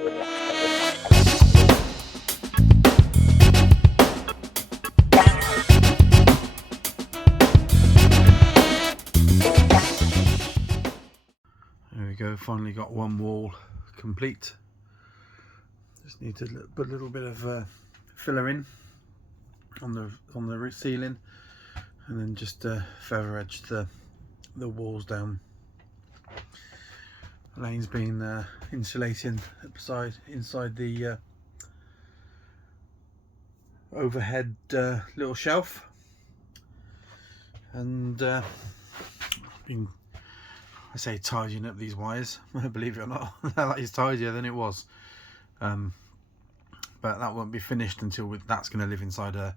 There we go, finally got one wall complete. Just need to put a little bit of filler in on the ceiling, and then just feather edge the walls down. Elaine's been insulating inside the overhead little shelf, and been, I say, tidying up these wires. Believe it or not, that is tidier than it was. But that won't be finished until that's going to live inside a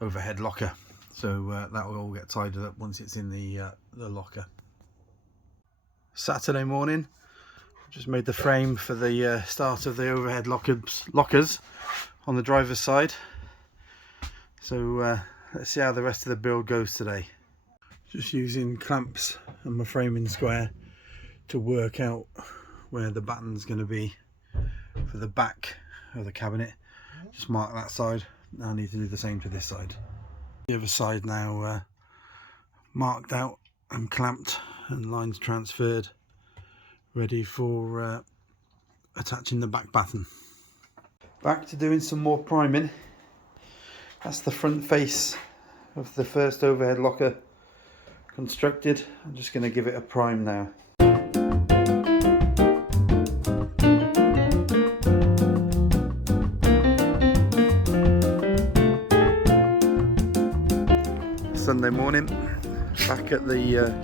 overhead locker. So that will all get tidied up once it's in the locker. Saturday morning, just made the frame for the start of the overhead lockers on the driver's side. So let's see how the rest of the build goes today. Just using clamps and my framing square to work out where the batten's going to be for the back of the cabinet. Just mark that side. Now I need to do the same to this side. The other side now marked out and clamped and lines transferred, ready for attaching the back batten. Back to doing some more priming. That's the front face of the first overhead locker constructed. I'm just going to give it a prime now. Sunday morning, back at the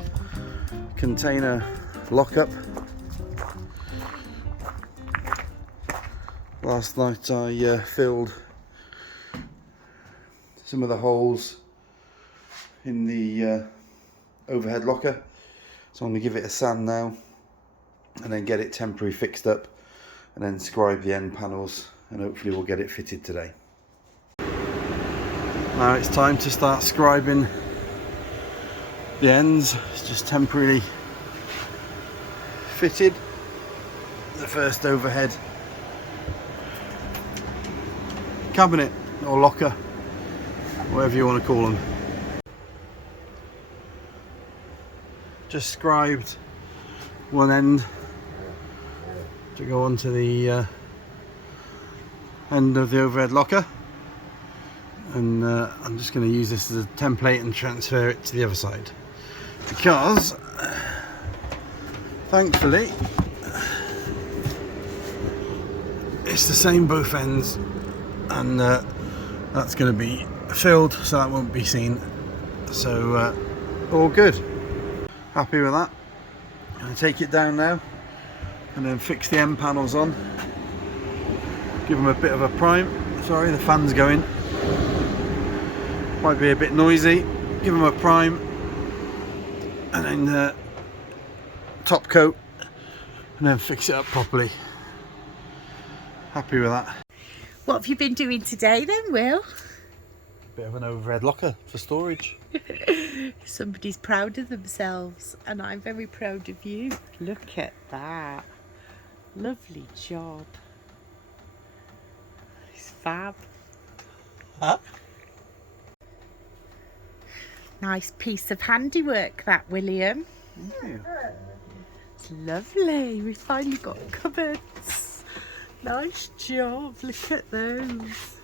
container lockup. Last night I filled some of the holes in the overhead locker, so I'm going to give it a sand now and then get it temporary fixed up and then scribe the end panels, and hopefully we'll get it fitted today. Now it's time to start scribing the ends. It's just temporarily fitted the first overhead cabinet or locker, whatever you want to call them. Just scribed one end to go onto the end of the overhead locker, and I'm just going to use this as a template and transfer it to the other side, because thankfully it's the same both ends, and that's going to be filled, so that won't be seen. So all good. Happy with that. I'm going to take it down now and then fix the end panels on. Give them a bit of a prime. Sorry, the fan's going. Might be a bit noisy. Give them a prime and then top coat, and then fix it up properly. Happy with that. What have you been doing today then, Will? Bit of an overhead locker for storage. Somebody's proud of themselves, and I'm very proud of you. Look at that. Lovely job. It's fab. Huh? Nice piece of handiwork, that, William. Yeah. It's lovely. We finally got cupboards. Nice job. Look at those.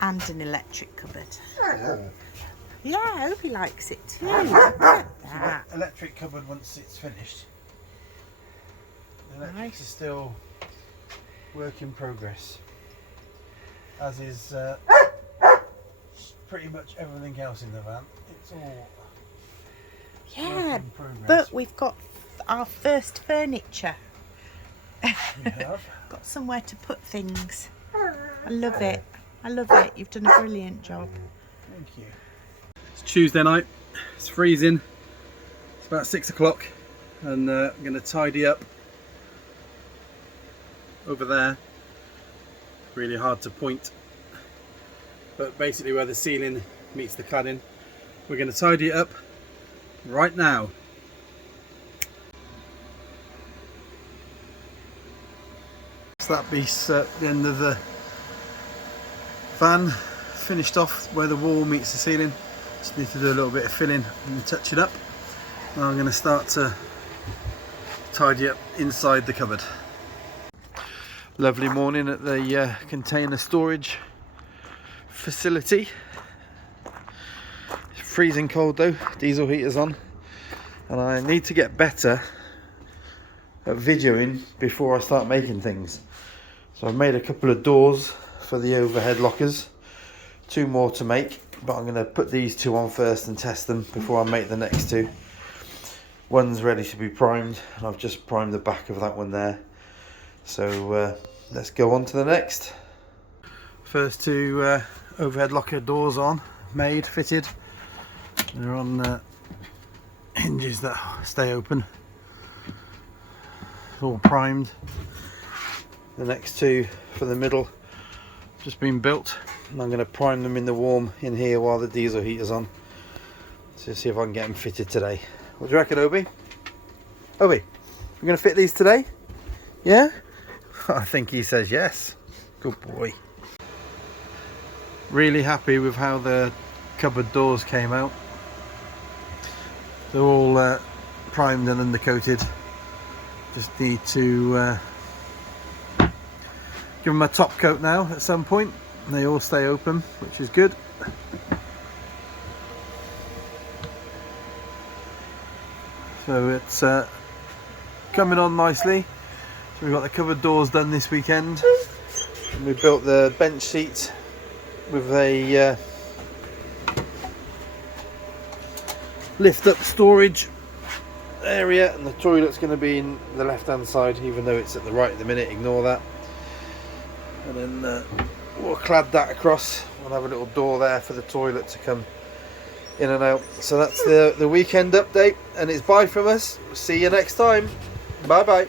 And an electric cupboard. Yeah, I hope he likes it too. Look at that. Electric cupboard once it's finished. The electrics is still work in progress, as is pretty much everything else in the van. It's all Yeah, work in progress. but we've got our first furniture. We have. Got somewhere to put things. I love it. I love it. You've done a brilliant job. Thank you. It's Tuesday night. It's freezing. It's about 6 o'clock, and I'm going to tidy up over there. Really hard to point, but basically where the ceiling meets the cladding. We're going to tidy it up right now. that piece at the end of the van finished off where the wall meets the ceiling. Just need to do a little bit of filling and touch it up. Now I'm going to start to tidy up inside the cupboard. Lovely morning at the container storage facility. It's freezing cold though, diesel heaters on, and I need to get better at videoing before I start making things. So I've made a couple of doors for the overhead lockers, 2 more to make, but I'm going to put these 2 on first and test them before I make the next 2. One's ready to be primed, and I've just primed the back of that one there. So let's go on to the next. First 2 overhead locker doors on, made, fitted. They're on hinges that stay open. All primed. The next 2 for the middle just been built, and I'm going to prime them in the warm in here while the diesel heater's on. So see if I can get them fitted today. What do you reckon, Obi? Obi, we're going to fit these today? Yeah? I think he says yes. Good boy. Really happy with how the cupboard doors came out. They're all primed and undercoated. Just need to give them a top coat now at some point. They all stay open, which is good. So it's coming on nicely. So we've got the cupboard doors done this weekend. And we built the bench seat with a lift up storage area, and the toilet's going to be in the left hand side, even though it's at the right at the minute. Ignore that. And then we'll clad that across. We'll have a little door there for the toilet to come in and out. So that's the weekend update, and it's bye from us. See you next time. Bye bye.